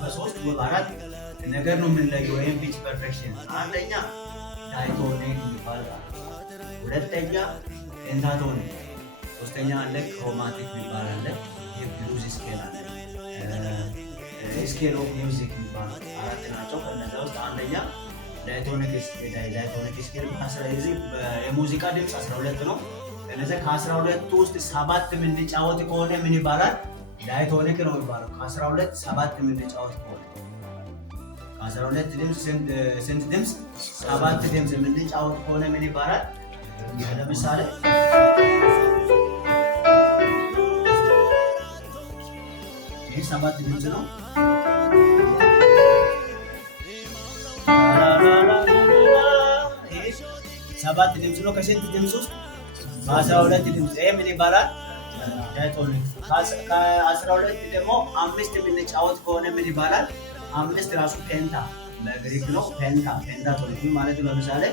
በሶስት በአራት ነገር ነው የምንለየው ወይም ፒች ፐርፌክሽን። አንደኛ ዳይቶኒክ ይባላል፣ ሁለተኛ ፔንታቶኒክ፣ ሶስተኛ አለ ክሮማቲክ ይባላል፣ የብሉዝ ስኬል አለ፣ ስኬል ኦፍ ሚውዚክ ይባላል። አራት ናቸው። ከነዛ ውስጥ አንደኛ ዳይቶኒክ ስኬል የሙዚቃ ድምፅ 12 ነው። ከነዛ ከ12 ውስጥ 7 የምንጫወት ከሆነ ምን ይባላል? ዳይቶኒክ ነው የሚባለው። ከ12 7 የምንጫወት ከሆነ ከ12 ድምፅ ስንት ድምፅ? 7 ድምፅ የምንጫወት ከሆነ ምን ይባላል? ለምሳሌ ይህ 7 ድምፅ ነው። ሰባት ድምፅ ነው። ከስንት ድምፅ ውስጥ? ከ12 ድምፅ። ይሄ ምን ይባላል? ዳይቶኒክ። ከ12 ደግሞ 5 የምንጫወት ከሆነ ምን ይባላል? 5 ራሱ ፔንታ በግሪክ ነው። ፔንታቶኒክ ማለት ነው። ለምሳሌ